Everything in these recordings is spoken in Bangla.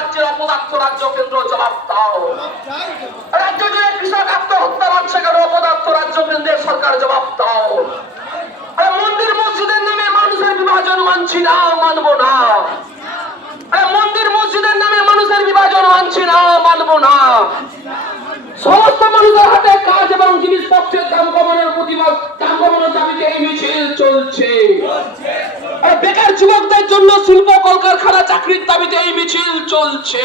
রাজ্যের অপদার্থ রাজ্য কেন্দ্র জবাব দাও। রাজ্য জুড়ে কৃষক আত্মহত্যা হচ্ছে কেন? অপদার্থ রাজ্য কেন্দ্রের সরকার জবাব দাও। মন্দির মসজিদের নামে মানুষের বিভাজন মানছি না, মানবো না। মন্দির মসজিদের নামে মানুষের বিভাজন মানছি না, মানবো না। সমস্ত মানুষের হাতে কাজ এবং জিনিসপত্রের দাম কমানোর প্রতিবাদ, দাম কমানোর দাবিতে এই মিছিল চলছে। বেকার যুবকদের জন্য শিল্প কলকারখানা চাকরির দাবিতে এই মিছিল চলছে।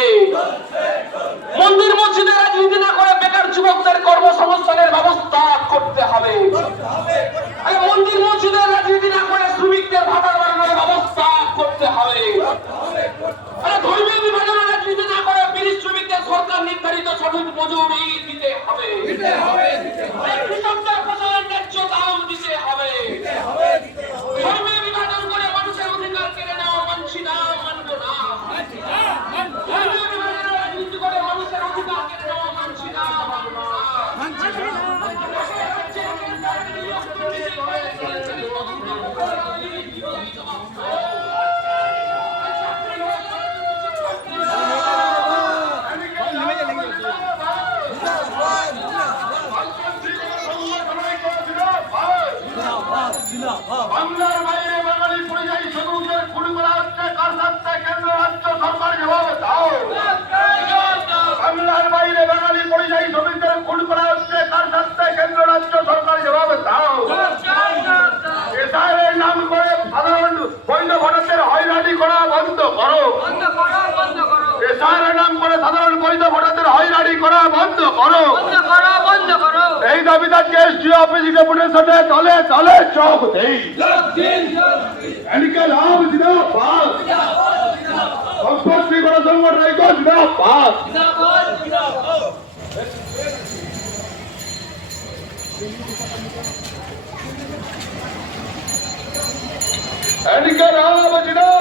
মন্দির মসজিদে রাজনীতি না করে বেকার যুবকদের কর্মসংস্থানের ব্যবস্থা করতে হবে। মন্দির মসজিদে রাজনীতি না করে শ্রমিকদের ভাতার বাড়ানোর ব্যবস্থা করতে হবে। ধর্মীয় বিভাজনের রাজনীতি না করে বিড়ি শ্রমিকদের সরকার নির্ধারিত সঠিক মজুরি দিতে হবে। কৃষকদের ফসলের ন্যায্য দাম দিতে হবে। ধর্মীয় বিভাজন করে মানুষের অধিকার কেড়ে নেওয়া মানছি না, মানব না। ধর্মীয় বিভাজনের রাজনীতি করে মানুষের অধিকার কেড়ে নেওয়া মানছি না, মানব না। বাংলার বাইরে বাঙালি পরিযায়ী শ্রমিকদের খুন করা হচ্ছে, কার সাথে কেন্দ্র রাজ্য সরকার জবাব দাও। বাংলার বাইরে বাঙালি পরিযায়ী শ্রমিকদের খুন করা হচ্ছে, কার সাথে কেন্দ্র রাজ্য সরকার জবাব দাও। এসআইয়ের নাম করে সাধারণ বৈধ ভোটারদের হয়রানি করা বন্ধ করো। এসআইয়ের নাম করে সাধারণ বৈধ ভোটারদের হয়রানি করা বন্ধ করো। এই দাবিতে আজকে এসডিও অফিস ডেপুটেশনে তলে তলে চোখ দেই। মেডিকেল হাব জিন্দাবাদ, সম্পত্তি গণসংগঠন ঐক্য জিন্দাবাদ। মেডিকেল হাব জিন্দাবাদ।